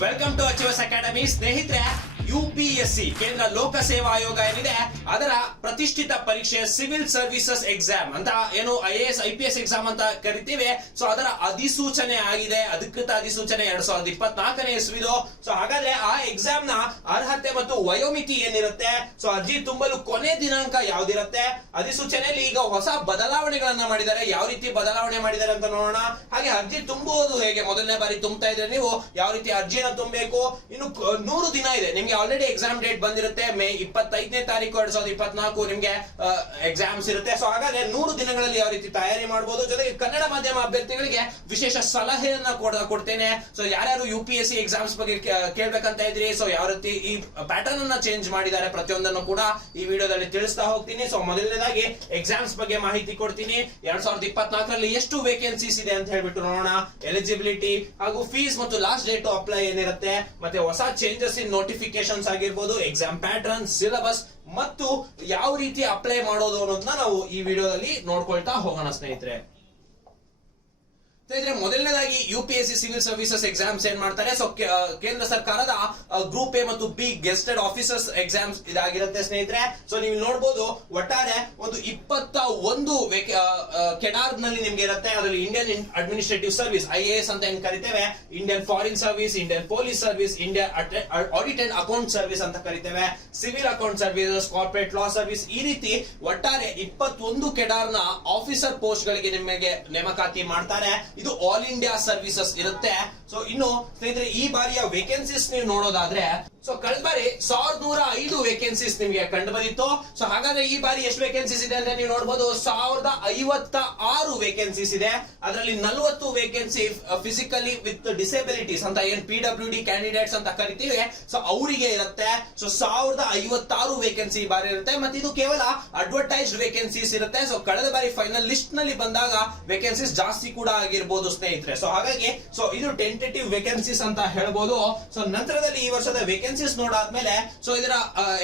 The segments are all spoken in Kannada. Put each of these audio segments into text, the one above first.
ವೆಲ್ಕಮ್ ಟು ಅಚೀವರ್ಸ್ ಅಕಾಡೆಮಿ ಸ್ನೇಹಿತರೆ ಯು ಪಿ ಕೇಂದ್ರ ಲೋಕ ಸೇವಾ ಆಯೋಗ ಏನಿದೆ, ಅದರ ಪ್ರತಿಷ್ಠಿತ ಪರೀಕ್ಷೆ ಸಿವಿಲ್ ಸರ್ವಿಸಸ್ ಎಕ್ಸಾಮ್ ಅಂತ ಏನು ಐ ಪಿ ಎಸ್ ಎಕ್ಸಾಮ್ ಅಂತ ಕರಿತೀವಿ. ಸೊ ಅದರ ಅಧಿಸೂಚನೆ ಆಗಿದೆ. ಅಧಿಕೃತ ಅಧಿಸೂಚನೆ ಎರಡ್ ಸಾವಿರದ ಇಪ್ಪತ್ನಾಲ್ಕನೇ ಇಸ್ವಿದು. ಸೊ ಹಾಗಾದ್ರೆ ಆ ಎಕ್ಸಾಮ್ನ ಅರ್ಹತೆ ಮತ್ತು ವಯೋಮಿತಿ ಏನಿರುತ್ತೆ? ಸೊ ಅರ್ಜಿ ತುಂಬಲು ಕೊನೆ ದಿನಾಂಕ ಯಾವ್ದಿರುತ್ತೆ? ಅಧಿಸೂಚನೆಯಲ್ಲಿ ಈಗ ಹೊಸ ಬದಲಾವಣೆಗಳನ್ನ ಮಾಡಿದ್ದಾರೆ. ಯಾವ ರೀತಿ ಬದಲಾವಣೆ ಮಾಡಿದ್ದಾರೆ ಅಂತ ನೋಡೋಣ. ಹಾಗೆ ಅರ್ಜಿ ತುಂಬುವುದು ಹೇಗೆ? ಮೊದಲನೇ ಬಾರಿ ತುಂಬ್ತಾ ಇದ್ರೆ ನೀವು ಯಾವ ರೀತಿ ಅರ್ಜಿನ ತುಂಬಬೇಕು ಇನ್ನು ನೂರು ದಿನ ಇದೆ. ನಿಮ್ಗೆ ಆಲ್ರೆಡಿ ಎಕ್ಸಾಮ್ ಡೇಟ್ ಬಂದಿರುತ್ತೆ ಮೇ ಇಪ್ಪತ್ತೈದನೇ ತಾರೀಕು, ಎರಡ್ ಸಾವಿರದ ಇಪ್ಪತ್ನಾಲ್ಕು ನಿಮ್ಗೆ ಎಕ್ಸಾಮ್ಸ್ ಇರುತ್ತೆ. ಸೊ ಹಾಗಾದ್ರೆ ನೂರು ದಿನಗಳಲ್ಲಿ ಯಾವ ರೀತಿ ತಯಾರಿ ಮಾಡಬಹುದು ಜೊತೆಗೆ ಕನ್ನಡ ಮಾಧ್ಯಮ ಅಭ್ಯರ್ಥಿಗಳಿಗೆ ವಿಶೇಷ ಸಲಹೆಯನ್ನ ಕೊಡ, ಕೊಡ್ತೇನೆ. ಸೊ ಯಾರ್ಯಾರು ಯು ಪಿ ಎಸ್ ಎಕ್ಸಾಮ್ಸ್ ಬಗ್ಗೆ ಕೇಳ್ಬೇಕಂತ ಇದ್ರಿ ಸೊ ಯಾವ ರೀತಿ ಈ ಪ್ಯಾಟರ್ನ್ ಅನ್ನ ಚೇಂಜ್ ಮಾಡಿದ್ದಾರೆ ಪ್ರತಿಯೊಂದನ್ನು ಕೂಡ ಈ ವಿಡಿಯೋದಲ್ಲಿ ತಿಳಿಸ್ತಾ ಹೋಗ್ತೀನಿ. ಸೊ ಮೊದಲನೇದಾಗಿ ಎಕ್ಸಾಮ್ಸ್ ಬಗ್ಗೆ ಮಾಹಿತಿ ಕೊಡ್ತೀನಿ. ಎರಡ್ ಸಾವಿರದ ಇಪ್ಪತ್ನಾಲ್ಕರಲ್ಲಿ ಎಷ್ಟು ವೇಕೆನ್ಸೀಸ್ ಇದೆ ಅಂತ ಹೇಳ್ಬಿಟ್ಟು ನೋಡೋಣ. ಎಲಿಜಿಬಿಲಿಟಿ ಹಾಗೂ ಫೀಸ್ ಮತ್ತು ಲಾಸ್ಟ್ ಡೇಟ್ ಅಪ್ಲೈ ಏನಿರುತ್ತೆ, ಮತ್ತೆ ಹೊಸ ಚೇಂಜಸ್ ಇನ್ ನೋಟಿಫಿಕೇಶನ್ಸ್ ಆಗಿರ್ಬೋದು ಎಕ್ಸಾಮ್ ಪ್ಯಾಟರ್ನ್ ಸಿಲೆಬಸ್ ಮತ್ತು ಯಾವ ರೀತಿ ಅಪ್ಲೈ ಮಾಡೋದು ಅನ್ನೋದನ್ನ ನಾವು ಈ ವಿಡಿಯೋದಲ್ಲಿ ನೋಡ್ಕೊಳ್ತಾ ಹೋಗೋಣ ಸ್ನೇಹಿತರೆ. ಸ್ನೇಹಿತರೆ ಮೊದಲನೇದಾಗಿ U P S C civil services exams ಏನ್ ಮಾಡ್ತಾರೆ? ಸೊ ಕೇಂದ್ರ ಸರ್ಕಾರದ ಗ್ರೂಪ್ ಎ ಮತ್ತು ಬಿ ಗೆಸ್ಟೆಡ್ ಆಫೀಸರ್ಸ್ ಎಕ್ಸಾಮ್ಸ್ ಇದಾಗಿರುತ್ತೆ ಸ್ನೇಹಿತರೆ. ಸೊ ನೀವು ನೋಡಬಹುದು ಒಟ್ಟಾರೆ ಒಂದು ಇಪ್ಪತ್ತ ಒಂದು ಕೆಡಾರ್ನಲ್ಲಿ ನಿಮ್ಗೆ ಇರುತ್ತೆ. ಅದರಲ್ಲಿ Indian administrative service I A S ಅಂತ ಏನ್ ಕರಿತೇವೆ? Indian foreign service Indian police service Indian audit and account service ಅಂತ ಕರಿತೇವೆ. Civil account services corporate law service ಈ ರೀತಿ ಒಟ್ಟಾರೆ ಇಪ್ಪತ್ತೊಂದು ಕೆಡಾರ್ನ ಆಫೀಸರ್ ಪೋಸ್ಟ್ ಗಳಿಗೆ ನಿಮಗೆ ನೇಮಕಾತಿ ಮಾಡ್ತಾರೆ. ಇದು ಆಲ್ ಇಂಡಿಯಾ ಸರ್ವಿಸಸ್ ಇರುತ್ತೆ. ಸೊ ಇನ್ನು ಸ್ನೇಹಿತರೆ, ಈ ಬಾರಿಯ ವೇಕೆನ್ಸೀಸ್ ನೀವು ನೋಡೋದಾದ್ರೆ ಸೊ ಕಳೆದ ಬಾರಿ ಸಾವಿರದ ನೂರ ಐದು ವೇಕೆನ್ಸೀಸ್ ನಿಮಗೆ ಕಂಡು ಬಂದಿತ್ತು. ಸೊ ಹಾಗಾದ್ರೆ ಈ ಬಾರಿ ಎಷ್ಟು ವೇಕೆನ್ಸೀಸ್ ಇದೆ ಅಂದ್ರೆ ನೀವು ನೋಡಬಹುದು ಸಾವಿರದ ಐವತ್ತ ಆರು ವೇಕೆನ್ಸೀಸ್ ಇದೆ. ಅದರಲ್ಲಿ ನಲವತ್ತು ವೇಕೆನ್ಸಿ ಫಿಸಿಕಲಿ ವಿತ್ ಡಿಸೆಬಿಲಿಟೀಸ್ ಅಂತ ಏನ್ ಪಿ ಡಬ್ಲ್ಯೂ ಡಿ ಕ್ಯಾಂಡಿಡೇಟ್ಸ್ ಅಂತ ಕರಿತೀವಿ. ಸೊ ಅವರಿಗೆ ಇರುತ್ತೆ. ಸೊ ಸಾವಿರದ ಐವತ್ತಾರು ವೇಕೆನ್ಸಿ ಬಾರಿ ಇರುತ್ತೆ. ಮತ್ತೆ ಇದು ಕೇವಲ ಅಡ್ವರ್ಟೈಸ್ಡ್ ವೇಕೆನ್ಸೀಸ್ ಇರುತ್ತೆ. ಸೊ ಕಳೆದ ಬಾರಿ ಫೈನಲ್ ಲಿಸ್ಟ್ನಲ್ಲಿ ಬಂದಾಗ ವೇಕೆನ್ಸೀಸ್ ಜಾಸ್ತಿ ಕೂಡ ಆಗಿರ್ಬೋದು ಸ್ನೇಹಿತರೆ. ಸೊ ಹಾಗಾಗಿ ಸೊ ಇದು ಟೆಂಟೇಟಿವ್ ವೇಕೆನ್ಸೀಸ್ ಅಂತ ಹೇಳ್ಬೋದು. ಸೊ ನಂತರದಲ್ಲಿ ಈ ವರ್ಷದ ವೇಕೆನ್ಸೀಸ್ ನೋಡಾದ್ಮೇಲೆ ಸೊ ಇದರ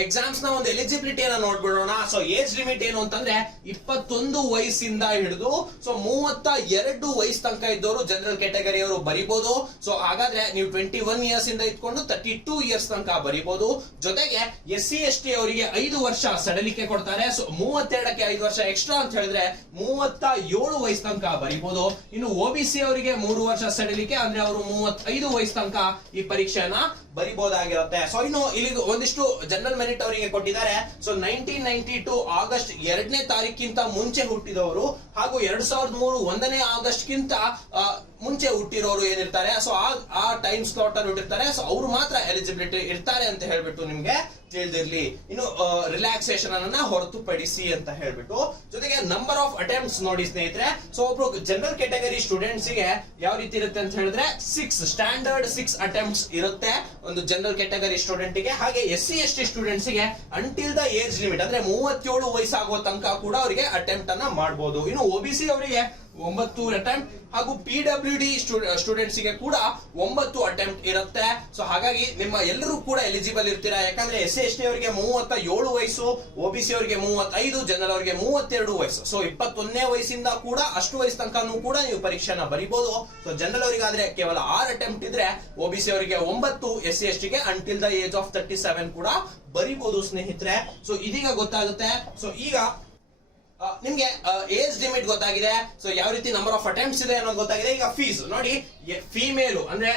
ಎಕ್ಸಾಮ್ಸ್ನ ಒಂದು ಎಲಿಜಿಬಿಲಿಟಿ ಅನ್ನ ನೋಡ್ಬಿಡೋಣ. ಸೊ ಏಜ್ ಲಿಮಿಟ್ ಏನು ಅಂತಂದ್ರೆ, ಇಪ್ಪತ್ತೊಂದು ವಯಸ್ಸಿಂದ ಹಿಡಿದು ಸೊ ಮೂವತ್ತ ಎರಡು ವಯಸ್ಸು ತನಕ ಇದ್ದವರು ಜನರಲ್ ಕ್ಯಾಟಗರಿ ಅವರು ಬರಿಬಹುದು ಸೊ ಹಾಗಾದ್ರೆ ನೀವು ಟ್ವೆಂಟಿ ಒನ್ ಇಯರ್ಸ್ ಇಂದ ಇಟ್ಕೊಂಡು ತರ್ಟಿ ಟೂ ಇಯರ್ಸ್ ತನಕ ಬರಿಬಹುದು ಜೊತೆಗೆ ಎಸ್ ಸಿ ಎಸ್ ಟಿ ಅವರಿಗೆ ಐದು ವರ್ಷ ಸಡಲಿಕೆ ಕೊಡ್ತಾರೆ. ಸೊ ಮೂವತ್ತೆರಡಕ್ಕೆ ಐದು ವರ್ಷ ಎಕ್ಸ್ಟ್ರಾ ಅಂತ ಹೇಳಿದ್ರೆ ಮೂವತ್ತ ಏಳು ವಯಸ್ಸು ತನಕ ಬರಿಬಹುದು ಇನ್ನು ಓ ಬಿ ಸಿ ಅವರಿಗೆ ಮೂರು ವರ್ಷ ಸಡಿಲಿಕ್ಕೆ ಅಂದ್ರೆ ಅವರು ಮೂವತ್ತೈದು ವಯಸ್ಸು ತನಕ ಈ ಪರೀಕ್ಷೆಯನ್ನ ಬರಿಬಹುದಾಗಿರುತ್ತೆ ಸೊ ಇನ್ನು ಇಲ್ಲಿ ಒಂದಿಷ್ಟು ಜನರಲ್ ಮೆರಿಟ್ ಅವರಿಗೆ ಕೊಟ್ಟಿದ್ದಾರೆ. So nineteen ninety two August ಎರಡನೇ ತಾರೀಕಿಂತ ಮುಂಚೆ ಹುಟ್ಟಿದವರು ಹಾಗೂ ಎರಡ್ ಸಾವಿರದ ಮೂರು ಒಂದನೇ ಆಗಸ್ಟ್ ಗಿಂತ ಮುಂಚೆ ಹುಟ್ಟಿರೋರು ಏನಿರ್ತಾರೆ ಸೊ ಆ ಟೈಮ್ ಸ್ಲಾಟ್ ಅಲ್ಲಿ ಹುಟ್ಟಿರ್ತಾರೆ ಸೊ ಅವ್ರು ಮಾತ್ರ ಎಲಿಜಿಬಿಲಿಟಿ ಇರ್ತಾರೆ ಅಂತ ಹೇಳ್ಬಿಟ್ಟು ನಿಮ್ಗೆ ತಿಳಿದಿರ್ಲಿ. ಇನ್ನು ರಿಲ್ಯಾಕ್ಸೇಷನ್ ಅನ್ನ ಹೊರತುಪಡಿಸಿ ಅಂತ ಹೇಳ್ಬಿಟ್ಟು. ಜೊತೆಗೆ ನಂಬರ್ ಆಫ್ ಅಟೆಂಪ್ಟ್ಸ್ ನೋಡಿ ಸ್ನೇಹಿತರೆ ಸೊ ಒಬ್ರು ಜನರಲ್ ಕ್ಯಾಟಗರಿ ಸ್ಟೂಡೆಂಟ್ಸ್ಗೆ ಯಾವ ರೀತಿ ಇರುತ್ತೆ ಅಂತ ಹೇಳಿದ್ರೆ ಸಿಕ್ಸ್ ಸ್ಟ್ಯಾಂಡರ್ಡ್ ಸಿಕ್ಸ್ ಅಟೆಂಪ್ಟ್ಸ್ ಇರುತ್ತೆ ಒಂದು ಜನರಲ್ ಕ್ಯಾಟಗರಿ ಸ್ಟೂಡೆಂಟ್ಗೆ. ಹಾಗೆ ಎಸ್ ಸಿ ಎಸ್ ಟಿ ಸ್ಟೂಡೆಂಟ್ಸ್ಗೆ ಅಂಟಿಲ್ ದ ಏಜ್ ಲಿಮಿಟ್ ಅಂದ್ರೆ ಮೂವತ್ತೇಳು ವಯಸ್ಸಾಗುವ ತನಕ ಕೂಡ ಅವರಿಗೆ ಅಟೆಂಪ್ಟ್ ಅನ್ನ ಮಾಡಬಹುದು ಇನ್ನು ಒಬಿಸಿ ಅವರಿಗೆ ಒಂಬತ್ತು ಅಟೆಂಪ್ಟ್ ಹಾಗೂ ಪಿ ಡಬ್ಲ್ಯೂ ಡಿ ಸ್ಟೂಡೆಂಟ್ಸ್ಗೆ ಕೂಡ ಒಂಬತ್ತು ಅಟೆಂಪ್ಟ್ ಇರುತ್ತೆ. ಸೊ ಹಾಗಾಗಿ ನಿಮ್ಮ ಎಲ್ಲರೂ ಕೂಡ ಎಲಿಜಿಬಲ್ ಇರ್ತೀರಾ? ಯಾಕಂದ್ರೆ ಎಸ್ ಎಸ್ ಟಿ ಅವರಿಗೆ ಮೂವತ್ತ ಏಳು ವಯಸ್ಸು ಒಬಿಸಿ ಅವರಿಗೆ ಮೂವತ್ತೈದು ಜನರಲ್ ಅವರಿಗೆ ಮೂವತ್ತೆರಡು ವಯಸ್ಸು. ಸೊ ಇಪ್ಪತ್ತೊಂದನೇ ವಯಸ್ಸಿಂದ ಕೂಡ ಅಷ್ಟು ವಯಸ್ಸು ತನಕನೂ ಕೂಡ ನೀವು ಪರೀಕ್ಷೆನ ಬರಿಬಹುದು ಸೊ ಜನರಲ್ ಅವರಿಗಾದ್ರೆ ಕೇವಲ ಆರು ಅಟೆಂಪ್ಟ್ ಇದ್ರೆ ಸಿ ಅವರಿಗೆ ಒಂಬತ್ತು ಎಸ್ ಸಿ ಎಸ್ ಟಿಗೆ until the age of thirty seven ಕೂಡ ಬರಿಬಹುದು ಸ್ನೇಹಿತರೆ. ಸೊ ಇದೀಗ ಗೊತ್ತಾಗುತ್ತೆ. ಸೊ ಈಗ ನಿಮ್ಗೆ ಏಜ್ ಲಿಮಿಟ್ ಗೊತ್ತಾಗಿದೆ. ಸೊ ಯಾವ ರೀತಿ ನಂಬರ್ ಆಫ್ ಅಟೆಂಪ್ಟ್ಸ್ ಇದೆ ಅನ್ನೋದು ಗೊತ್ತಾಗಿದೆ. ಈಗ ಫೀಸ್ ನೋಡಿ ಫಿಮೇಲ್ ಅಂದ್ರೆ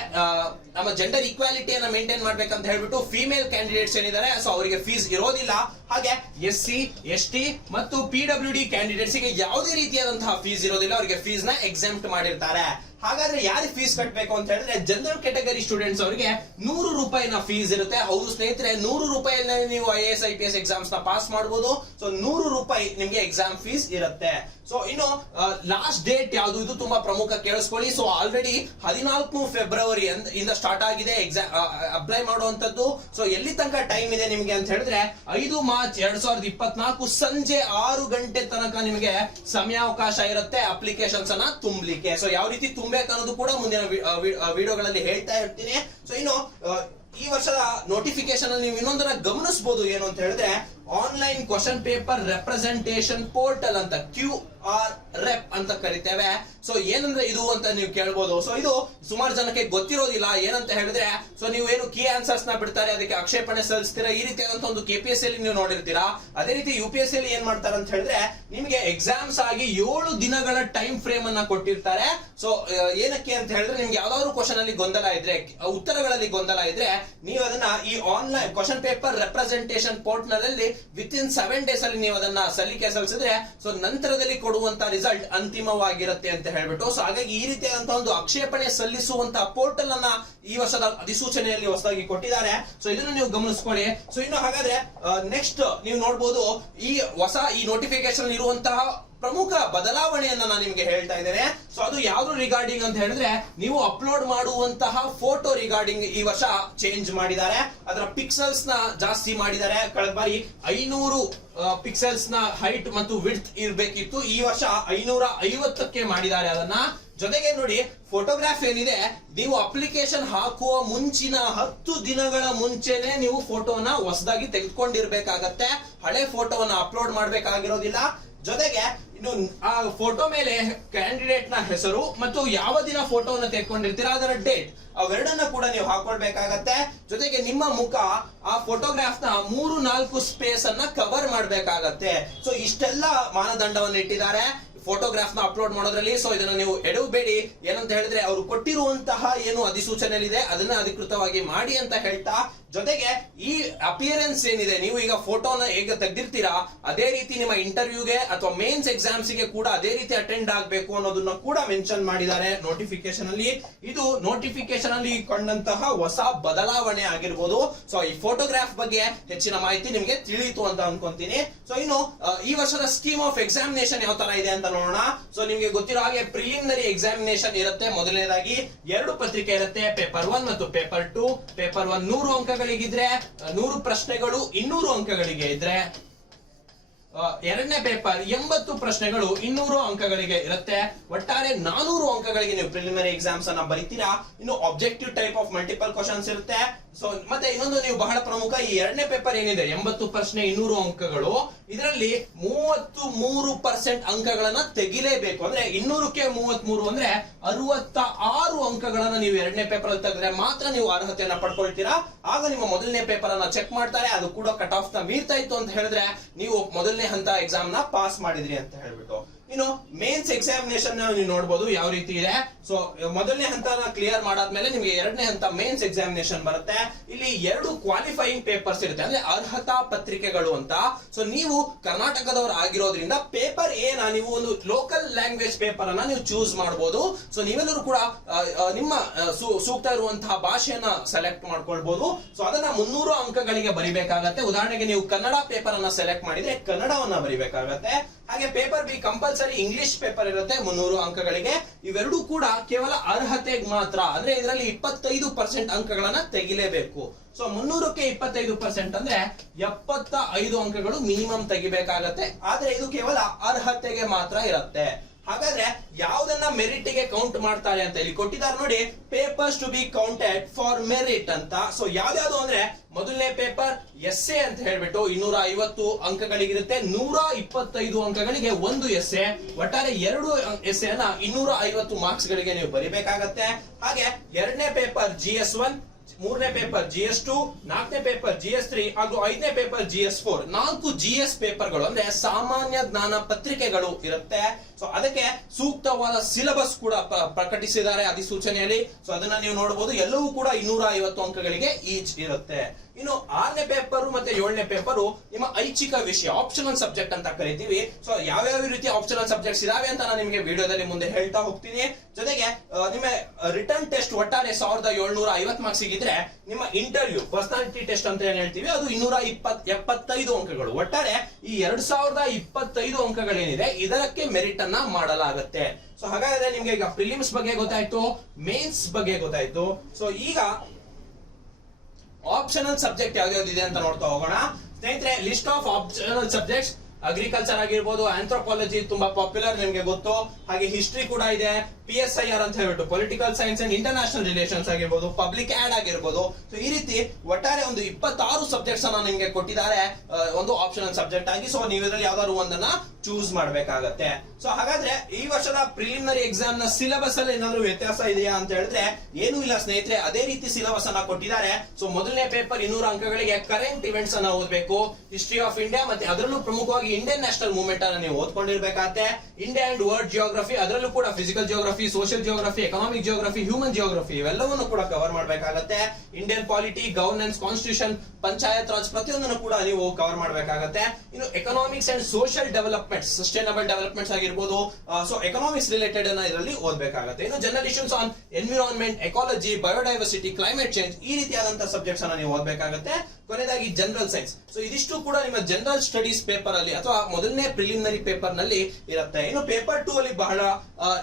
ನಮ್ಮ ಜೆಂಡರ್ ಇಕ್ವಾಲಿಟಿಯನ್ನ ಮೇಂಟೈನ್ ಮಾಡ್ಬೇಕಂತ ಹೇಳ್ಬಿಟ್ಟು ಫಿಮೇಲ್ ಕ್ಯಾಂಡಿಡೇಟ್ಸ್ ಏನಿದ್ದಾರೆ ಸೊ ಅವರಿಗೆ ಫೀಸ್ ಇರೋದಿಲ್ಲ. ಹಾಗೆ ಎಸ್ ಸಿ ಎಸ್ ಟಿ ಮತ್ತು ಪಿ ಡಬ್ಲ್ಯೂ ಡಿ ಕ್ಯಾಂಡಿಡೇಟ್ಸ್ಗೆ ಯಾವುದೇ ರೀತಿಯಾದಂತಹ ಫೀಸ್ ಇರೋದಿಲ್ಲ. ಅವರಿಗೆ ಫೀಸ್ನ ಎಕ್ಸೆಂಪ್ಟ್ ಮಾಡಿರ್ತಾರೆ. ಹಾಗಾದ್ರೆ ಯಾರಿಗೆ ಫೀಸ್ ಕಟ್ಟಬೇಕು ಅಂತ ಹೇಳಿದ್ರೆ ಜನರಲ್ ಕ್ಯಾಟಗರಿ ಸ್ಟೂಡೆಂಟ್ಸ್ ಅವರಿಗೆ ನೂರು ರೂಪಾಯಿನ ಫೀಸ್ ಇರುತ್ತೆ. ಹೌದು ಸ್ನೇಹಿತರೆ, ನೂರು ರೂಪಾಯಿನ ನೀವು I S I P S ಎಕ್ಸಾಮ್ಸ್ನ pass ಮಾಡಬಹುದು ಸೊ ನೂರು ರೂಪಾಯಿ ನಿಮ್ಗೆ ಎಕ್ಸಾಮ್ ಫೀಸ್ ಇರುತ್ತೆ. ಸೊ ಇನ್ನು ಲಾಸ್ಟ್ ಡೇಟ್ ಯಾವುದು, ಇದು ತುಂಬಾ ಪ್ರಮುಖ ಕೇಳಿಸ್ಕೊಳ್ಳಿ. ಸೊ ಆಲ್ರೆಡಿ ಹದಿನಾಲ್ಕು ಫೆಬ್ರವರಿ ಇಂದ ಸ್ಟಾರ್ಟ್ ಆಗಿದೆ ಎಕ್ಸಾಮ್ ಅಪ್ಲೈ ಮಾಡುವಂತದ್ದು ಸೊ ಎಲ್ಲಿ ತನಕ ಟೈಮ್ ಇದೆ ನಿಮ್ಗೆ ಅಂತ ಹೇಳಿದ್ರೆ, ಐದು ಮಾರ್ಚ್ ಎರಡ್ ಸಾವಿರದ ಇಪ್ಪತ್ನಾಲ್ಕು ಸಂಜೆ ಆರು ಗಂಟೆ ತನಕ ನಿಮಗೆ ಸಮಯಾವಕಾಶ ಇರುತ್ತೆ. ಅಪ್ಲಿಕೇಶನ್ಸ್ ಅನ್ನ ತುಂಬಲಿಕ್ಕೆ. ಸೊ ಯಾವ ರೀತಿ ತುಂಬಬೇಕು ಅನ್ನೋದು ಕೂಡ ಮುಂದಿನ ವಿಡಿಯೋಗಳಲ್ಲಿ ಹೇಳ್ತಾ ಇರ್ತೀನಿ. ಸೊ ಇನ್ನು ಈ ವರ್ಷದ ನೋಟಿಫಿಕೇಶನ್ ಅಲ್ಲಿ ನೀವು ಇನ್ನೊಂದನ್ನ ಗಮನಿಸಬಹುದು ಏನು ಅಂತ ಹೇಳಿದ್ರೆ online question paper representation portal ಅಂತ ಕ್ಯೂ ಆರ್ ರೆಪ್ ಅಂತ ಕರಿತೇವೆ. ಸೊ ಏನಂದ್ರೆ ಇದು ಅಂತ ನೀವು ಕೇಳ್ಬೋದು. ಸೊ ಇದು ಸುಮಾರು ಜನಕ್ಕೆ ಗೊತ್ತಿರೋದಿಲ್ಲ. ಏನಂತ ಹೇಳಿದ್ರೆ ಸೊ ನೀವು ಏನು ಕೀ ಆನ್ಸರ್ಸ್ನ ಬಿಡ್ತಾರೆ, ಅದಕ್ಕೆ ಆಕ್ಷೇಪಣೆ ಸಲ್ಲಿಸ್ತೀರಾ, ಈ ರೀತಿಯಾದಂತ ಒಂದು ಕೆ ಪಿ ಎಸ್ ಅಲ್ಲಿ ನೀವು ನೋಡಿರ್ತೀರಾ. ಅದೇ ರೀತಿ ಯು ಪಿ ಎಸ್ ಅಲ್ಲಿ ಏನ್ ಮಾಡ್ತಾರೆ ಅಂತ ಹೇಳಿದ್ರೆ, ನಿಮಗೆ ಎಕ್ಸಾಮ್ಸ್ ಆಗಿ ಏಳು ದಿನಗಳ ಟೈಮ್ ಫ್ರೇಮ್ ಅನ್ನ ಕೊಟ್ಟಿರ್ತಾರೆ. ಸೊ ಏನಕ್ಕೆ ಅಂತ ಹೇಳಿದ್ರೆ, ನಿಮ್ಗೆ ಯಾವ್ದಾದ್ರು ಕ್ವಶನ್ ಅಲ್ಲಿ ಗೊಂದಲ ಇದ್ರೆ, ಉತ್ತರಗಳಲ್ಲಿ ಗೊಂದಲ ಇದ್ರೆ, ನೀವು ಅದನ್ನ ಈ online question paper representation portal within seven days ಅಲ್ಲಿ ನೀವು ಅದನ್ನ ಸಲ್ಲಿಕೆ ಸಲ್ಲಿಸಿದ್ರೆ ಸೊ ನಂತರದಲ್ಲಿ ಕೊಡುವಂತ ರಿಸಲ್ಟ್ ಅಂತಿಮವಾಗಿರುತ್ತೆ ಅಂತ ಹೇಳ್ಬಿಟ್ಟು ಸೊ ಹಾಗಾಗಿ ಈ ರೀತಿಯಾದಂತಹ ಒಂದು ಆಕ್ಷೇಪಣೆ ಸಲ್ಲಿಸುವಂತ ಪೋರ್ಟಲ್ ಅನ್ನ ಈ ವರ್ಷದ ಅಧಿಸೂಚನೆಯಲ್ಲಿ ಹೊಸದಾಗಿ ಕೊಟ್ಟಿದ್ದಾರೆ. ಸೊ ಇದನ್ನು ನೀವು ಗಮನಿಸ್ಕೊಳ್ಳಿ. ಸೊ ಇನ್ನು ಹಾಗಾದ್ರೆ ನೆಕ್ಸ್ಟ್ ನೀವು ನೋಡ್ಬೋದು, ಈ ಹೊಸ ಈ ನೋಟಿಫಿಕೇಶನ್ ಇರುವಂತಹ ಪ್ರಮುಖ ಬದಲಾವಣೆಯನ್ನ ನಾನು ನಿಮಗೆ ಹೇಳ್ತಾ ಇದ್ದೇನೆ. ಸೊ ಅದು ಯಾವ್ದು ರಿಗಾರ್ಡಿಂಗ್ ಅಂತ ಹೇಳಿದ್ರೆ, ನೀವು ಅಪ್ಲೋಡ್ ಮಾಡುವಂತಹ ಫೋಟೋ ರಿಗಾರ್ಡಿಂಗ್ ಈ ವರ್ಷ ಚೇಂಜ್ ಮಾಡಿದ್ದಾರೆ. ಅದರ ಪಿಕ್ಸೆಲ್ಸ್ನ ಜಾಸ್ತಿ ಮಾಡಿದ್ದಾರೆ. ಕಳೆದ ಬಾರಿ ಐನೂರು ಪಿಕ್ಸೆಲ್ಸ್ನ ಹೈಟ್ ಮತ್ತು ವಿಡ್ತ್ ಇರಬೇಕಿತ್ತು. ಈ ವರ್ಷ ಐನೂರ ಐವತ್ತಕ್ಕೆ ಮಾಡಿದ್ದಾರೆ ಅದನ್ನ. ಜೊತೆಗೆ ನೋಡಿ ಫೋಟೋಗ್ರಾಫ್ ಏನಿದೆ, ನೀವು ಅಪ್ಲಿಕೇಶನ್ ಹಾಕುವ ಮುಂಚಿನ ಹತ್ತು ದಿನಗಳ ಮುಂಚೆನೆ ನೀವು ಫೋಟೋನ ಹೊಸದಾಗಿ ತೆಗೆದುಕೊಂಡಿರ್ಬೇಕಾಗತ್ತೆ. ಹಳೆ ಫೋಟೋವನ್ನ ಅಪ್ಲೋಡ್ ಮಾಡಬೇಕಾಗಿರೋದಿಲ್ಲ. ಜೊತೆಗೆ ಇನ್ನು ಆ ಫೋಟೋ ಮೇಲೆ ಕ್ಯಾಂಡಿಡೇಟ್ನ ಹೆಸರು ಮತ್ತು ಯಾವ ದಿನ ಫೋಟೋವನ್ನು ತೆಗೆದುಕೊಂಡಿರ್ತೀರಾ ಅದರ ಡೇಟ್ ಅವೆರಡನ್ನ ಕೂಡ ನೀವು ಹಾಕೊಳ್ಬೇಕಾಗತ್ತೆ. ಜೊತೆಗೆ ನಿಮ್ಮ ಮುಖ ಆ ಫೋಟೋಗ್ರಾಫ್ನ ಮೂರು ನಾಲ್ಕು ಸ್ಪೇಸ್ ಅನ್ನ ಕವರ್ ಮಾಡ್ಬೇಕಾಗತ್ತೆ. ಸೊ ಇಷ್ಟೆಲ್ಲ ಮಾನದಂಡವನ್ನು ಇಟ್ಟಿದ್ದಾರೆ. ಫೋಟೋಗ್ರಾಫ್ನ ಅಪ್ಲೋಡ್ ಮಾಡೋದ್ರಲ್ಲಿ ಸೊ ಇದನ್ನ ನೀವು ಎಡವಬೇಡಿ. ಏನಂತ ಹೇಳಿದ್ರೆ ಅವರು ಕೊಟ್ಟಿರುವಂತಹ ಏನು ಅಧಿಸೂಚನೆಯಲ್ಲಿದೆ ಅದನ್ನ ಅಧಿಕೃತವಾಗಿ ಮಾಡಿ ಅಂತ ಹೇಳ್ತಾ ಜೊತೆಗೆ ಈ ಅಪಿಯರೆನ್ಸ್ ಏನಿದೆ, ನೀವು ಈಗ ಫೋಟೋನ ಹೇಗೆ ತೆಗ್ದಿರ್ತೀರಾ, ಅದೇ ರೀತಿ ನಿಮ್ಮ ಇಂಟರ್ವ್ಯೂಗೆ ಅಥವಾ ಮೇನ್ಸ್ ಎಕ್ಸಾಮ್ಸ್ಗೆ ಕೂಡ ಅದೇ ರೀತಿ ಅಟೆಂಡ್ ಆಗಬೇಕು ಅನ್ನೋದನ್ನ ಕೂಡ ಮೆನ್ಷನ್ ಮಾಡಿದ್ದಾರೆ ನೋಟಿಫಿಕೇಶನ್ ಅಲ್ಲಿ. ಇದು ನೋಟಿಫಿಕೇಶನ್ ಅಲ್ಲಿ ಕಂಡಂತಹ ಹೊಸ ಬದಲಾವಣೆ ಆಗಿರ್ಬೋದು. ಸೊ ಈ ಫೋಟೋಗ್ರಾಫ್ ಬಗ್ಗೆ ಹೆಚ್ಚಿನ ಮಾಹಿತಿ ನಿಮಗೆ ತಿಳಿಯಿತು ಅಂತ ಅನ್ಕೊಂತೀನಿ. ಸೊ ಇನ್ನು ಈ ವರ್ಷದ ಸ್ಕೀಮ್ ಆಫ್ ಎಕ್ಸಾಮಿನೇಷನ್ ಯಾವ ತರ ಇದೆ ಅಂತ ನೋಡೋಣ. ಸೊ ನಿಮಗೆ ಗೊತ್ತಿರೋ ಹಾಗೆ ಪ್ರಿಲಿಮಿನರಿ ಎಕ್ಸಾಮಿನೇಷನ್ ಇರುತ್ತೆ. ಮೊದಲನೇದಾಗಿ ಎರಡು ಪತ್ರಿಕೆ ಇರುತ್ತೆ. ಪೇಪರ್ ಒನ್ ಮತ್ತು ಪೇಪರ್ ಟು ಪೇಪರ್ ಒನ್ ನೂರು ಅಂಕಗಳಿಗಿದ್ರೆ ನೂರು ಪ್ರಶ್ನೆಗಳು ಇನ್ನೂರು ಅಂಕಗಳಿಗೆ ಇದ್ರೆ ಎರಡನೇ ಪೇಪರ್ ಎಂಬತ್ತು ಪ್ರಶ್ನೆಗಳು ಇನ್ನೂರು ಅಂಕಗಳಿಗೆ ಇರುತ್ತೆ. ಒಟ್ಟಾರೆ ನಾನೂರು ಅಂಕಗಳಿಗೆ ನೀವು ಪ್ರಿಲಿಮಿನರಿ ಎಕ್ಸಾಮ್ಸ್ ಅನ್ನ ಬರೀತೀರಾ? ಇನ್ನು objective type of multiple questions ಇರುತ್ತೆ. ಸೊ ಮತ್ತೆ ಇನ್ನೊಂದು ನೀವು ಬಹಳ ಪ್ರಮುಖ, ಈ ಎರಡನೇ ಪೇಪರ್ ಏನಿದೆ? ಎಂಬತ್ತು ಪ್ರಶ್ನೆ, ಇನ್ನೂರು ಅಂಕಗಳು. ಇದರಲ್ಲಿ ಮೂವತ್ತು ಮೂರು ಪರ್ಸೆಂಟ್ ಅಂಕಗಳನ್ನ ತೆಗಿಲೇಬೇಕು. ಅಂದ್ರೆ ಇನ್ನೂರಕ್ಕೆ ಮೂವತ್ತ್ ಮೂರು ಅಂದ್ರೆ ಅರವತ್ತ ಆರು ಅಂಕಗಳನ್ನ ನೀವು ಎರಡನೇ ಪೇಪರ್ ಅಲ್ಲಿ ತೆಗೆದ್ರೆ ಮಾತ್ರ ನೀವು ಅರ್ಹತೆಯನ್ನ ಪಡ್ಕೊಳ್ತೀರಾ. ಆಗ ನಿಮ್ಮ ಮೊದಲನೇ ಪೇಪರ್ ಅನ್ನ ಚೆಕ್ ಮಾಡ್ತಾರೆ. ಅದು ಕೂಡ ಕಟ್ ಆಫ್ನ ಮೀರ್ತಾ ಇತ್ತು ಅಂತ ಹೇಳಿದ್ರೆ, ನೀವು ಮೊದಲನೇ ಹಂತ ಎಕ್ಸಾಮ್ನ ಪಾಸ್ ಮಾಡಿದ್ರಿ ಅಂತ ಹೇಳ್ಬಿಟ್ಟು. ಇನ್ನು ಮೇನ್ಸ್ ಎಕ್ಸಾಮಿನೇಷನ್ ನೀವು ನೋಡಬಹುದು ಯಾವ ರೀತಿ ಇದೆ. ಸೊ ಮೊದಲನೇ ಹಂತನ ಕ್ಲಿಯರ್ ಮಾಡಾದ್ಮೇಲೆ ನಿಮಗೆ ಎರಡನೇ ಹಂತ ಮೇನ್ಸ್ ಎಕ್ಸಾಮಿನೇಷನ್ ಬರುತ್ತೆ. ಇಲ್ಲಿ ಎರಡು ಕ್ವಾಲಿಫೈಯಿಂಗ್ ಪೇಪರ್ಸ್ ಇರುತ್ತೆ, ಅಂದ್ರೆ ಅರ್ಹತಾ ಪತ್ರಿಕೆಗಳು ಅಂತ. ಸೊ ನೀವು ಕರ್ನಾಟಕದವರು ಆಗಿರೋದ್ರಿಂದ ಪೇಪರ್ ಏನ ನೀವು ಒಂದು ಲೋಕಲ್ ಲ್ಯಾಂಗ್ವೇಜ್ ಪೇಪರ್ ಅನ್ನ ನೀವು ಚೂಸ್ ಮಾಡಬಹುದು ಸೊ ನೀವೆಲ್ಲರೂ ಕೂಡ ನಿಮ್ಮ ಸೂಕ್ತ ಇರುವಂತಹ ಭಾಷೆಯನ್ನ ಸೆಲೆಕ್ಟ್ ಮಾಡ್ಕೊಳ್ಬಹುದು ಸೊ ಅದನ್ನ ಮುನ್ನೂರು ಅಂಕಗಳಿಗೆ ಬರಿಬೇಕಾಗತ್ತೆ. ಉದಾಹರಣೆಗೆ ನೀವು ಕನ್ನಡ ಪೇಪರ್ ಅನ್ನ ಸೆಲೆಕ್ಟ್ ಮಾಡಿದ್ರೆ ಕನ್ನಡವನ್ನ ಬರಿಬೇಕಾಗತ್ತೆ. ಹಾಗೆ paper B compulsory English paper ಇರುತ್ತೆ ಮುನ್ನೂರು ಅಂಕಗಳಿಗೆ. ಇವೆರಡೂ ಕೂಡ ಕೇವಲ ಅರ್ಹತೆಗೆ ಮಾತ್ರ. ಅಂದ್ರೆ ಇದರಲ್ಲಿ ಇಪ್ಪತ್ತೈದು ಪರ್ಸೆಂಟ್ ಅಂಕಗಳನ್ನ ತೆಗಿಲೇಬೇಕು. ಸೊ ಮುನ್ನೂರಕ್ಕೆ ಇಪ್ಪತ್ತೈದು ಪರ್ಸೆಂಟ್ ಅಂದ್ರೆ ಎಪ್ಪತ್ತ ಐದು ಅಂಕಗಳು ಮಿನಿಮಮ್ ತೆಗಿಬೇಕಾಗತ್ತೆ. ಆದ್ರೆ ಇದು ಕೇವಲ ಅರ್ಹತೆಗೆ ಮಾತ್ರ ಇರುತ್ತೆ. ಹಾಗಾದ್ರೆ ಯಾವ್ದನ್ನ ಮೆರಿಟ್ಗೆ ಕೌಂಟ್ ಮಾಡ್ತಾರೆ ಅಂತ ಇಲ್ಲಿ ಕೊಟ್ಟಿದ್ದಾರೆ ನೋಡಿ papers to be counted for merit ಅಂತ. ಸೊ ಯಾವ್ದಾವ್ದು ಅಂದ್ರೆ ಮೊದಲನೇ ಪೇಪರ್ ಎಸ್ ಎ ಅಂತ ಹೇಳ್ಬಿಟ್ಟು ಇನ್ನೂರ ಐವತ್ತು ಅಂಕಗಳಿಗಿರುತ್ತೆ. ನೂರ ಇಪ್ಪತ್ತೈದು ಅಂಕಗಳಿಗೆ ಒಂದು ಎಸ್ ಎ ಒಟ್ಟಾರೆ ಎರಡು ಎಸ್ ಎನ್ನ ಇನ್ನೂರ ಐವತ್ತು ಮಾರ್ಕ್ಸ್ ಗಳಿಗೆ ನೀವು ಬರಿಬೇಕಾಗತ್ತೆ. ಹಾಗೆ ಎರಡನೇ ಪೇಪರ್ ಜಿ ಎಸ್ ಒನ್ ಮೂರನೇ ಪೇಪರ್ ಜಿ ಎಸ್ ಟು ನಾಲ್ಕನೇ ಪೇಪರ್ ಜಿ ಎಸ್ ತ್ರೀ ಹಾಗೂ ಐದನೇ ಪೇಪರ್ ಜಿ ಎಸ್ ಫೋರ್ ನಾಲ್ಕು ಜಿ ಎಸ್ ಪೇಪರ್ಗಳು ಅಂದ್ರೆ ಸಾಮಾನ್ಯ ಜ್ಞಾನ ಪತ್ರಿಕೆಗಳು ಇರುತ್ತೆ. ಸೊ ಅದಕ್ಕೆ ಸೂಕ್ತವಾದ ಸಿಲೆಬಸ್ ಕೂಡ ಪ್ರಕಟಿಸಿದ್ದಾರೆ ಅಧಿಸೂಚನೆಯಲ್ಲಿ. ಸೊ ಅದನ್ನ ನೀವು ನೋಡಬಹುದು ಎಲ್ಲವೂ ಕೂಡ ಇನ್ನೂರ ಐವತ್ತು ಅಂಕಗಳಿಗೆ ಈಚ್ ಇರುತ್ತೆ. ಇನ್ನು ಆರನೇ ಪೇಪರ್ ಮತ್ತೆ ಏಳನೇ ಪೇಪರ್ ನಿಮ್ಮ ಐಚ್ಛಿಕ ವಿಷಯ ಆಪ್ಷನಲ್ ಸಬ್ಜೆಕ್ಟ್ ಅಂತ ಕರಿತೀವಿ. ಸೊ ಯಾವ್ಯಾವ ರೀತಿ ಆಪ್ಷನಲ್ ಸಬ್ಜೆಕ್ಟ್ಸ್ ಇದಾವೆ ಅಂತ ನಾನು ನಿಮಗೆ ವಿಡಿಯೋದಲ್ಲಿ ಮುಂದೆ ಹೇಳ್ತಾ ಹೋಗ್ತೀನಿ. ಜೊತೆಗೆ ನಿಮ್ಮ ರಿಟರ್ನ್ ಟೆಸ್ಟ್ ಒಟ್ಟಾರೆ ಸಾವಿರದ ಏಳ್ನೂರ ಐವತ್ ಮಾರ್ಕ್ಸ್ ಸಿಗಿದ್ರೆ ನಿಮ್ಮ ಇಂಟರ್ವ್ಯೂ ಪರ್ಸನಾಲಿಟಿ ಟೆಸ್ಟ್ ಅಂತ ಏನ್ ಹೇಳ್ತೀವಿ, ಅದು ಇನ್ನೂರ ಇಪ್ಪತ್ ಎಪ್ಪತ್ತೈದು ಅಂಕಗಳು. ಒಟ್ಟಾರೆ ಈ ಎರಡ್ ಸಾವಿರದ ಇಪ್ಪತ್ತೈದು ಅಂಕಗಳೇನಿದೆ ಇದಕ್ಕೆ ಮೆರಿಟ್ ಅನ್ನ ಮಾಡಲಾಗುತ್ತೆ. ಸೊ ಹಾಗಾದ್ರೆ ನಿಮ್ಗೆ ಈಗ ಪ್ರಿಲಿಮ್ಸ್ ಬಗ್ಗೆ ಗೊತ್ತಾಯ್ತು ಮೇನ್ಸ್ ಬಗ್ಗೆ ಗೊತ್ತಾಯ್ತು. ಸೊ ಈಗ ಆಪ್ಷನಲ್ ಸಬ್ಜೆಕ್ಟ್ ಇದೆ ಅಂತ ನೋಡ್ತಾ ಹೋಗೋಣ. ಸ್ನೇಹಿತರೆ list of optional subjects agriculture ಆಗಿರ್ಬೋದು ಆಂಥ್ರೋಪಾಲಜಿ ತುಂಬಾ ಪಾಪ್ಯುಲರ್ ನಿಮ್ಗೆ ಗೊತ್ತು. ಹಾಗೆ ಹಿಸ್ಟ್ರಿ ಕೂಡ ಇದೆ. ಪಿ ಎಸ್ ಐ ಆರ್ ಅಂತ ಹೇಳ್ಬಿಟ್ಟು political science and international relations ಆಗಿರ್ಬೋದು ಪಬ್ಲಿಕ್ ಆಡ್ ಆಗಿರ್ಬೋದು. ಸೊ ಈ ರೀತಿ ಒಟ್ಟಾರೆ ಒಂದು ಇಪ್ಪತ್ತಾರು ಸಬ್ಜೆಕ್ಟ್ಸ್ ಅನ್ನ ನಿಮ್ಗೆ ಕೊಟ್ಟಿದ್ದಾರೆ. ಒಂದು ಆಪ್ಷನಲ್ ಸಬ್ಜೆಕ್ಟ್ ಆಗಿ. ಸೊ ನೀವು ಇದರಲ್ಲಿ ಯಾವ್ದಾದ್ರು ಒಂದನ್ನ ಚೂಸ್ ಮಾಡ್ಬೇಕಾಗತ್ತೆ. ಸೊ ಹಾಗಾದ್ರೆ ಈ ವರ್ಷದ ಪ್ರಿಲಿಮಿನರಿ ಎಕ್ಸಾಮ್ನ ಸಿಲೆಬಸ್ ಅಲ್ಲಿ ಏನಾದ್ರು ವ್ಯತ್ಯಾಸ ಇದೆಯಾ ಅಂತ ಹೇಳಿದ್ರೆ, ಏನು ಇಲ್ಲ ಸ್ನೇಹಿತರೆ. ಅದೇ ರೀತಿ ಸಿಲೆಬಸ್ ಅನ್ನ ಕೊಟ್ಟಿದ್ದಾರೆ. ಸೊ ಮೊದಲನೇ ಪೇಪರ್ ಇನ್ನೂರು ಅಂಕಗಳಿಗೆ ಕರೆಂಟ್ ಇವೆಂಟ್ಸ್ ಅನ್ನ ಓದಬೇಕು. ಹಿಸ್ಟ್ರಿ ಆಫ್ ಇಂಡಿಯಾ ಮತ್ತೆ ಅದರಲ್ಲೂ ಪ್ರಮುಖವಾಗಿ ಇಂಡಿಯನ್ ನ್ಯಾಷನಲ್ ಮೂವ್ಮೆಂಟ್ ಅನ್ನ ನೀವು ಓದ್ಕೊಂಡಿರ್ಬೇಕಾಗತ್ತೆ ಇಂಡಿಯಾ ಅಂಡ್ ವರ್ಲ್ಡ್ ಜಿಯೋಗ್ರಫಿ ಅದರಲ್ಲೂ ಕೂಡ physical geography social geography economic geography human geography ಇವೆಲ್ಲವನ್ನು ಕೂಡ ಕವರ್ ಮಾಡಬೇಕಾಗತ್ತೆ. Indian polity governance constitution panchayat raj ಪ್ರತಿಯೊಂದನ್ನು ಕೂಡ ನೀವು ಕವರ್ ಮಾಡಬೇಕಾಗತ್ತೆ. ಇನ್ನು economics and social development sustainable developments ಆಗಿರ್ಬೋದು ಸೊ ಎಕನಾಮಿಕ್ಸ್ ರಿಲೇಟೆಡ್ ಅನ್ನ ಇದರಲ್ಲಿ ಓದಬೇಕಾಗುತ್ತೆ. ಇನ್ನು general issues on environment ecology biodiversity climate change ಈ ರೀತಿಯಾದಂತಹ ಸಬ್ಜೆಕ್ಟ್ಸ್ ಅನ್ನ ನೀವು ಓದಬೇಕಾಗುತ್ತೆ. ಕೊನೆಯದಾಗಿ ಜನರಲ್ ಸೈನ್ಸ್ ಸೊ ಇದಿಷ್ಟು ಕೂಡ ನಿಮ್ಮ ಜನರಲ್ ಸ್ಟಡೀಸ್ ಪೇಪರ್ ಅಲ್ಲಿ ಅಥವಾ ಮೊದಲನೇ ಪ್ರಿಲಿಮಿನರಿ ಪೇಪರ್ನಲ್ಲಿ ಇರುತ್ತೆ. ಇನ್ನು ಪೇಪರ್ ಟೂ ಅಲ್ಲಿ ಬಹಳ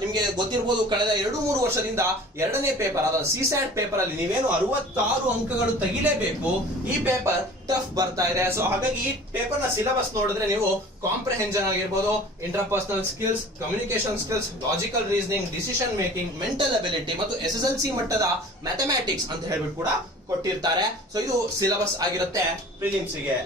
ನಿಮಗೆ ಗೊತ್ತಿರಬಹುದು ಕಳೆದ ಎರಡು ಮೂರು ವರ್ಷದಿಂದ ಎರಡನೇ ಪೇಪರ್ ಅದ ಸಿ ಸ್ಯಾಟ್ ಪೇಪರ್ ಅಲ್ಲಿ ನೀವೇನು ಅರವತ್ತಾರು ಅಂಕಗಳು ತೆಗಿಲೇಬೇಕು, ಈ ಪೇಪರ್ ಟಫ್ ಬರ್ತಾ ಇದೆ. ಸೊ ಹಾಗಾಗಿ ಈ ಪೇಪರ್ನ ಸಿಲೆಬಸ್ ನೋಡಿದ್ರೆ ನೀವು ಕಾಂಪ್ರಹೆನ್ಷನ್ ಆಗಿರ್ಬೋದು interpersonal skills communication skills logical reasoning decision making mental ability ಮತ್ತು ಎಸ್ ಎಸ್ ಎಲ್ ಸಿ ಮಟ್ಟದ ಮ್ಯಾಥಮ್ಯಾಟಿಕ್ಸ್ ಅಂತ ಹೇಳ್ಬಿಟ್ಟು ಕೂಡ ಕೊಟ್ಟಿರ್ತಾರೆ. ಸೊ ಇದು ಸಿಲೆಬಸ್ ಆಗಿರುತ್ತೆ ಪ್ರಿಲಿಮ್ಸ್ಗೆ.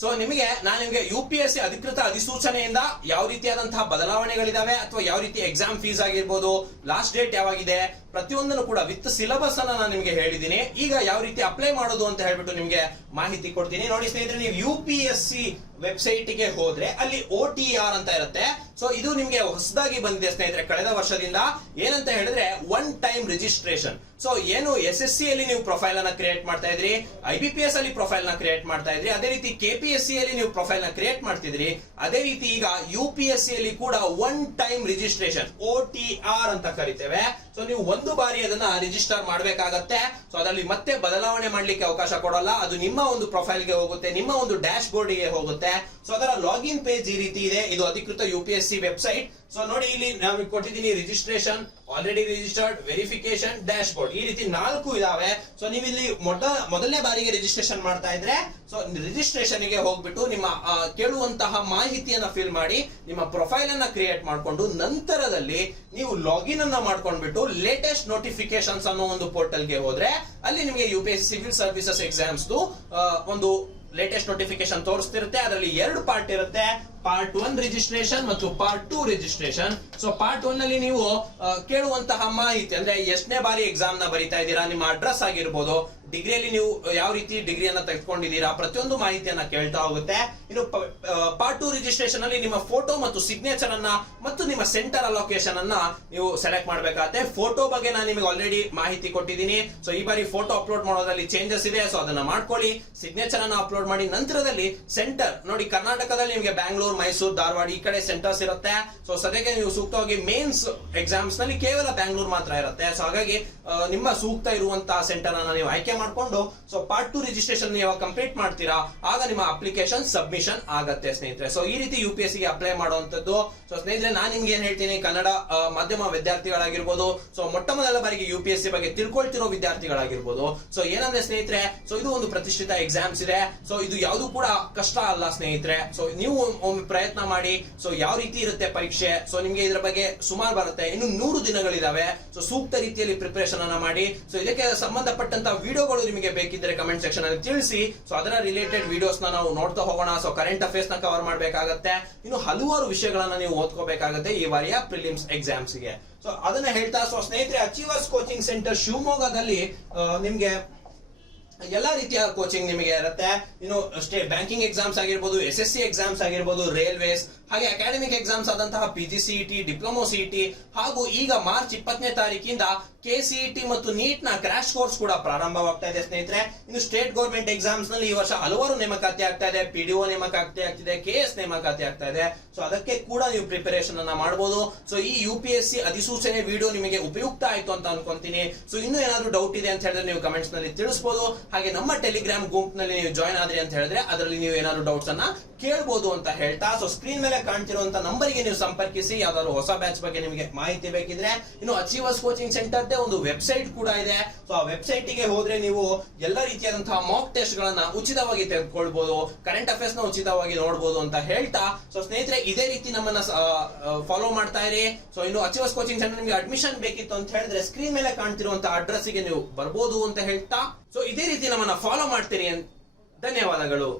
ಸೊ ನಿಮಗೆ ನಾನು ನಿಮಗೆ ಯು ಪಿ ಎಸ್ ಸಿ ಅಧಿಕೃತ ಅಧಿಸೂಚನೆಯಿಂದ ಯಾವ ರೀತಿಯಾದಂತಹ ಬದಲಾವಣೆಗಳಿದಾವೆ ಅಥವಾ ಯಾವ ರೀತಿ ಎಕ್ಸಾಮ್ ಫೀಸ್ ಆಗಿರ್ಬೋದು ಲಾಸ್ಟ್ ಡೇಟ್ ಯಾವಾಗಿದೆ, ಪ್ರತಿಯೊಂದನ್ನು ಕೂಡ ವಿತ್ ಸಿಲಬಸ್ ಅನ್ನ ನಾನು ನಿಮಗೆ ಹೇಳಿದ್ದೀನಿ. ಈಗ ಯಾವ ರೀತಿ ಅಪ್ಲೈ ಮಾಡೋದು ಅಂತ ಹೇಳ್ಬಿಟ್ಟು ನಿಮಗೆ ಮಾಹಿತಿ ಕೊಡ್ತೀನಿ. ನೋಡಿ ಸ್ನೇಹಿತರೆ, ನೀವು ಯು ಪಿ ಎಸ್ ಸಿ ವೆಬ್ಸೈಟ್ಗೆ ಹೋದ್ರೆ ಅಲ್ಲಿ ಓ ಟಿ ಆರ್ ಅಂತ ಇರುತ್ತೆ. ಸೊ ಇದು ನಿಮಗೆ ಹೊಸದಾಗಿ ಬಂದಿದೆ ಸ್ನೇಹಿತರೆ, ಕಳೆದ ವರ್ಷದಿಂದ. ಏನಂತ ಹೇಳಿದ್ರೆ ಒನ್ ಟೈಮ್ ರಿಜಿಸ್ಟ್ರೇಷನ್ ಸೊ ಏನು ಎಸ್ ಎಸ್ ಸಿ ಅಲ್ಲಿ ನೀವು ಪ್ರೊಫೈಲ್ ಅನ್ನ ಕ್ರಿಯೇಟ್ ಮಾಡ್ತಾ ಇದ್ರಿ ಐ ಬಿ ಅಲ್ಲಿ ಪ್ರೊಫೈಲ್ನ ಕ್ರಿಯೇಟ್ ಮಾಡ್ತಾ ಇದ್ರಿ, ಅದೇ ರೀತಿ ಕೆ ಅಲ್ಲಿ ನೀವು ಪ್ರೊಫೈಲ್ನ ಕ್ರಿಯೇಟ್ ಮಾಡ್ತಿದ್ರಿ, ಅದೇ ರೀತಿ ಈಗ ಯು ಪಿ ಅಲ್ಲಿ ಕೂಡ ಒನ್ ಟೈಮ್ ರಿಜಿಸ್ಟ್ರೇಷನ್ ಆರ್ ಅಂತ ಕರಿತೇವೆ. ಸೊ ನೀವು ಒಂದು ಬಾರಿ ಅದನ್ನ ರಿಜಿಸ್ಟರ್ ಮಾಡಬೇಕಾಗತ್ತೆ. ಸೊ ಅದರಲ್ಲಿ ಮತ್ತೆ ಬದಲಾವಣೆ ಮಾಡ್ಲಿಕ್ಕೆ ಅವಕಾಶ ಕೊಡಲ್ಲ. ಅದು ನಿಮ್ಮ ಒಂದು ಪ್ರೊಫೈಲ್ಗೆ ಹೋಗುತ್ತೆ, ನಿಮ್ಮ ಒಂದು ಡ್ಯಾಶ್ ಬೋರ್ಡ್ಗೆ ಹೋಗುತ್ತೆ. ಸೊ ಅದರ ಲಾಗಿನ್ ಪೇಜ್ ಈ ರೀತಿ ಇದೆ. ಇದು ಅಧಿಕೃತ U P C website. So ನೋಡಿ ಇಲ್ಲಿ ನಾವು ಕೊಟ್ಟಿದ್ದೀನಿ registration already registered verification dashboard ಈ ರೀತಿ ನಾಲ್ಕು ಇದಾವೆ. ಸೊ ನೀವು ಇಲ್ಲಿ ಮೊದಲ ಮೊದಲನೇ ಬಾರಿಗೆ ರಿಜಿಸ್ಟ್ರೇಷನ್ ಮಾಡ್ತಾ ಇದ್ರೆ ಸೊ ರಿಜಿಸ್ಟ್ರೇಷನ್ಗೆ ಹೋಗ್ಬಿಟ್ಟು ನಿಮ್ಮ ಕೇಳುವಂತಹ ಮಾಹಿತಿಯನ್ನ ಫಿಲ್ ಮಾಡಿ, ನಿಮ್ಮ ಪ್ರೊಫೈಲ್ ಅನ್ನ ಕ್ರಿಯೇಟ್ ಮಾಡಿಕೊಂಡು ನಂತರದಲ್ಲಿ ನೀವು ಲಾಗಿನ್ ಅನ್ನ ಮಾಡ್ಕೊಂಡ್ಬಿಟ್ಟು ಲೇಟೆಸ್ಟ್ ನೋಟಿಫಿಕೇಶನ್ಸ್ ಅನ್ನೋ ಒಂದು ಪೋರ್ಟಲ್ಗೆ ಹೋದ್ರೆ, ಅಲ್ಲಿ ನಿಮಗೆ U P S civil services exams ಒಂದು ಲೇಟೆಸ್ಟ್ ನೋಟಿಫಿಕೇಶನ್ ತೋರಿಸ್ತಿರುತ್ತೆ. ಅದರಲ್ಲಿ ಎರಡು ಪಾರ್ಟ್ ಇರುತ್ತೆ. ಪಾರ್ಟ್ ಒನ್ ರಿಜಿಸ್ಟ್ರೇಷನ್ ಮತ್ತು part two registration so part ಒನ್ನಲ್ಲಿ ನೀವು ಕೇಳುವಂತಹ ಮಾಹಿತಿ, ಅಂದ್ರೆ ಎಷ್ಟನೇ ಬಾರಿ ಎಕ್ಸಾಮ್ನ ಬರಿತಾ ಇದ್ದೀರಾ, ನಿಮ್ಮ ಅಡ್ರೆಸ್ ಆಗಿರ್ಬೋದು ಡಿಗ್ರಿಯಲ್ಲಿ ನೀವು ಯಾವ ರೀತಿ ಡಿಗ್ರಿಯನ್ನ ತೆಗೆದುಕೊಂಡಿದ್ದೀರಾ, ಪ್ರತಿಯೊಂದು ಮಾಹಿತಿಯನ್ನ ಕೇಳ್ತಾ ಹೋಗುತ್ತೆ. ಇನ್ನು ಪಾರ್ಟ್ ಟು ರಿಜಿಸ್ಟ್ರೇಷನ್ ಅಲ್ಲಿ ನಿಮ್ಮ ಫೋಟೋ ಮತ್ತು ಸಿಗ್ನೇಚರ್ ಅನ್ನ ಮತ್ತು ನಿಮ್ಮ ಸೆಂಟರ್ ಅಲೋಕೇಶನ್ ಅನ್ನ ನೀವು ಸೆಲೆಕ್ಟ್ ಮಾಡಬೇಕಾಗುತ್ತೆ. ಫೋಟೋ ಬಗ್ಗೆ ನಾನು ನಿಮಗೆ ಆಲ್ರೆಡಿ ಮಾಹಿತಿ ಕೊಟ್ಟಿದ್ದೀನಿ. ಸೊ ಈ ಬಾರಿ ಫೋಟೋ ಅಪ್ಲೋಡ್ ಮಾಡೋದ್ರಲ್ಲಿ ಚೇಂಜಸ್ ಇದೆ. ಸೊ ಅದನ್ನ ಮಾಡ್ಕೊಳ್ಳಿ. ಸಿಗ್ನೇಚರ್ ಅನ್ನ ಅಪ್ಲೋಡ್ ಮಾಡಿ, ನಂತರದಲ್ಲಿ ಸೆಂಟರ್ ನೋಡಿ ಕರ್ನಾಟಕದಲ್ಲಿ ನಿಮಗೆ ಬ್ಯಾಂಗ್ಳೂರ್ ಮೈಸೂರು, ಧಾರವಾಡ ಈ ಕಡೆ ಸೆಂಟರ್ಸ್ ಇರುತ್ತೆ. ಸೊ ಸದ್ಯಕ್ಕೆ ನೀವು ಸೂಕ್ತವಾಗಿ ಮೇನ್ಸ್ ಎಕ್ಸಾಮ್ಸ್ನಲ್ಲಿ ಕೇವಲ ಬ್ಯಾಂಗ್ಳೂರ್ ಮಾತ್ರ ಇರುತ್ತೆ. ಸೊ ಹಾಗಾಗಿ ನಿಮ್ಮ ಸೂಕ್ತ ಇರುವಂತಹ ಸೆಂಟರ್ ಅನ್ನ ನೀವು ಆಯ್ಕೆ ಮಾಡ್ಕೊಂಡು ಸೊ ಪಾರ್ಟ್ ಟು ರಿಜಿಸ್ಟ್ರೇಷನ್ ಯಾವಾಗ ಕಂಪ್ಲೀಟ್ ಮಾಡ್ತೀರಾ, ಆಗ ನಿಮ್ಮ ಅಪ್ಲಿಕೇಶನ್ ಸಬ್ಮಿಷನ್ ಆಗತ್ತೆ ಸ್ನೇಹಿತರೆ. ಸೊ ಈ ರೀತಿ ಯು ಪಿ ಎಸ್ಗೆ ಅಪ್ಲೈ ಮಾಡುವಂತದ್ದು ಸೊ ಸ್ನೇಹಿತರೆ, ನಾನು ನಿಮ್ಗೆ ಏನ್ ಹೇಳ್ತೀನಿ, ಕನ್ನಡ ಮಾಧ್ಯಮ ವಿದ್ಯಾರ್ಥಿಗಳಾಗಿರ್ಬೋದು ಸೊ ಮೊಟ್ಟ ಮೊದಲ ಬಾರಿಗೆ ಯು ಪಿ ಎಸ್ ಸಿ ಬಗ್ಗೆ ತಿಳ್ಕೊಳ್ತಿರೋ ವಿದ್ಯಾರ್ಥಿಗಳಾಗಿರ್ಬೋದು. ಸೊ ಏನಂದ್ರೆ ಸ್ನೇಹಿತರೆ ಸೊ ಇದು ಒಂದು ಪ್ರತಿಷ್ಠಿತ ಎಕ್ಸಾಮ್ಸ್ ಇದೆ. ಸೊ ಇದು ಯಾವುದು ಕೂಡ ಕಷ್ಟ ಅಲ್ಲ ಸ್ನೇಹಿತರೆ. ಸೊ ನೀವು ಒಮ್ಮೆ ಪ್ರಯತ್ನ ಮಾಡಿ ಸೊ ಯಾವ ರೀತಿ ಇರುತ್ತೆ ಪರೀಕ್ಷೆ? ಸೊ ನಿಮ್ಗೆ ಇದ್ರ ಬಗ್ಗೆ ಸುಮಾರು ಬರುತ್ತೆ. ಇನ್ನು ನೂರು ದಿನಗಳಿದಾವೆ. ಸೊ ಸೂಕ್ತ ರೀತಿಯಲ್ಲಿ ಪ್ರಿಪರೇಷನ್ ಅನ್ನ ಮಾಡಿ. ಸೊ ಇದಕ್ಕೆ ಸಂಬಂಧಪಟ್ಟಂತ ವಿಡಿಯೋಗಳು ನಿಮಗೆ ಬೇಕಿದ್ರೆ ಕಮೆಂಟ್ ಸೆಕ್ಷನ್ ಅಲ್ಲಿ ತಿಳಿಸಿ. ಸೊ ಅದರ ರಿಲೇಟೆಡ್ ವಿಡಿಯೋಸ್ ನಾವು ನೋಡ್ತಾ ಹೋಗೋಣ. ಸೊ ಕರೆಂಟ್ ಅಫೇರ್ಸ್ನ ಕವರ್ ಮಾಡಬೇಕಾಗತ್ತೆ. ಇನ್ನು ಹಲವಾರು ವಿಷಯಗಳನ್ನ ನೀವು ಓದ್ಕೋಬೇಕಾಗತ್ತೆ ಈ ಬಾರಿಯ ಪ್ರಿಲಿಮ್ಸ್ ಎಕ್ಸಾಮ್ಸ್ಗೆ. ಸೊ ಅದನ್ನ ಹೇಳ್ತಾ ಸೊ ಸ್ನೇಹಿತರೆ ಅಚೀವರ್ಸ್ ಕೋಚಿಂಗ್ ಸೆಂಟರ್ ಶಿವಮೊಗ್ಗದಲ್ಲಿ ನಿಮ್ಗೆ ಎಲ್ಲಾ ರೀತಿಯ ಕೋಚಿಂಗ್ ನಿಮಗೆ ಇರುತ್ತೆ. ಇನ್ನು ಅಷ್ಟೇ ಬ್ಯಾಂಕಿಂಗ್ ಎಕ್ಸಾಮ್ಸ್ ಆಗಿರ್ಬೋದು ಎಸ್ ಎಸ್ ಸಿ ಎಕ್ಸಾಮ್ಸ್ ಆಗಿರ್ಬೋದು ರೈಲ್ವೇಸ್ ಹಾಗೆ ಅಕಾಡೆಮಿಕ್ ಎಕ್ಸಾಮ್ಸ್ ಆದಂತಹ P G CET diploma CET ಹಾಗೂ ಈಗ ಮಾರ್ಚ್ ಇಪ್ಪತ್ತನೇ ತಾರೀಕಿಂದ ಕೆ ಸಿಇಟಿ ಮತ್ತು ನೀಟ್ನ ಕ್ರಾಶ್ ಕೋರ್ಸ್ ಕೂಡ ಪ್ರಾರಂಭವಾಗ್ತಾ ಇದೆ ಸ್ನೇಹಿತರೆ. ಇನ್ನು ಸ್ಟೇಟ್ ಗೌರ್ಮೆಂಟ್ ಎಕ್ಸಾಮ್ಸ್ನಲ್ಲಿ ಈ ವರ್ಷ ಹಲವಾರು ನೇಮಕಾತಿ ಆಗ್ತಾ ಇದೆ. ಪಿ ಡಿ ಒ ನೇಮಕಾತಿ ಆಗ್ತಿದೆ ಕೆ ಎಸ್ ನೇಮಕಾತಿ ಆಗ್ತಾ ಇದೆ. ಸೊ ಅದಕ್ಕೆ ಕೂಡ ನೀವು ಪ್ರಿಪರೇಷನ್ ಅನ್ನ ಮಾಡಬಹುದು ಸೊ ಈ ಯು ಪಿ ಎಸ್ ಸಿ ಅಧಿಸೂಚನೆ ವಿಡಿಯೋ ನಿಮಗೆ ಉಪಯುಕ್ತ ಆಯ್ತು ಅಂತ ಅನ್ಕೊಂತೀನಿ. ಸೊ ಇನ್ನೂ ಏನಾದ್ರು ಡೌಟ್ ಇದೆ ಅಂತ ಹೇಳಿದ್ರೆ ನೀವು ಕಮೆಂಟ್ಸ್ನಲ್ಲಿ ತಿಳಿಸಬಹುದು ಹಾಗೆ ನಮ್ಮ ಟೆಲಿಗ್ರಾಮ್ ಗುಂಪ್ನಲ್ಲಿ ನೀವು ಜಾಯ್ನ್ ಆದ್ರಿ ಅಂತ ಹೇಳಿದ್ರೆ, ಅದರಲ್ಲಿ ನೀವು ಏನಾದ್ರು ಡೌಟ್ಸ್ ಅನ್ನ ಕೇಳಬಹುದು ಅಂತ ಹೇಳ್ತಾ. ಸೊ ಸ್ಕ್ರೀನ್ ಮೇಲೆ ಕಾಣ್ತಿರುವಂತ ನಂಬರ್ಗೆ ನೀವು ಸಂಪರ್ಕಿಸಿ, ಯಾವ್ದಾದ್ರು ಹೊಸ ಬ್ಯಾಚ್ ಬಗ್ಗೆ ನಿಮಗೆ ಮಾಹಿತಿ ಬೇಕಿದ್ರೆ, ಇನ್ನು ಅಚೀವರ್ಸ್ ಕೋಚಿಂಗ್ ಸೆಂಟರ್ ಒಂದು ವೆಬ್ಸೈಟ್ ಕೂಡ ಇದೆ. ಸೊ ಆ ವೆಬ್ಸೈಟ್ಗೆ ಹೋದ್ರೆ ನೀವು ಎಲ್ಲ ರೀತಿಯಾದಂತಹ ಮಾಕ್ ಟೆಸ್ಟ್ ಗಳನ್ನ ಉಚಿತವಾಗಿ ತೆಗೆದುಕೊಳ್ಬಹುದು ಕರೆಂಟ್ ಅಫೇರ್ಸ್ನ ಉಚಿತವಾಗಿ ನೋಡಬಹುದು ಅಂತ ಹೇಳ್ತಾ ಸೊ ಸ್ನೇಹಿತರೆ, ಇದೇ ರೀತಿ ನಮ್ಮನ್ನ ಫಾಲೋ ಮಾಡ್ತಾ ಇರಿ. ಸೊ ಇನ್ನು ಅಚೀವರ್ಸ್ ಕೋಚಿಂಗ್ ಸೆಂಟರ್ ನಿಮಗೆ ಅಡ್ಮಿಷನ್ ಬೇಕಿತ್ತು ಅಂತ ಹೇಳಿದ್ರೆ ಸ್ಕ್ರೀನ್ ಮೇಲೆ ಕಾಣ್ತಿರುವಂತಹ ಅಡ್ರೆಸ್ಗೆ ನೀವು ಬರ್ಬೋದು ಅಂತ ಹೇಳ್ತಾ. ಸೊ ಇದೇ ರೀತಿ ನಮ್ಮನ್ನ ಫಾಲೋ ಮಾಡ್ತೀರಿ ಧನ್ಯವಾದಗಳು.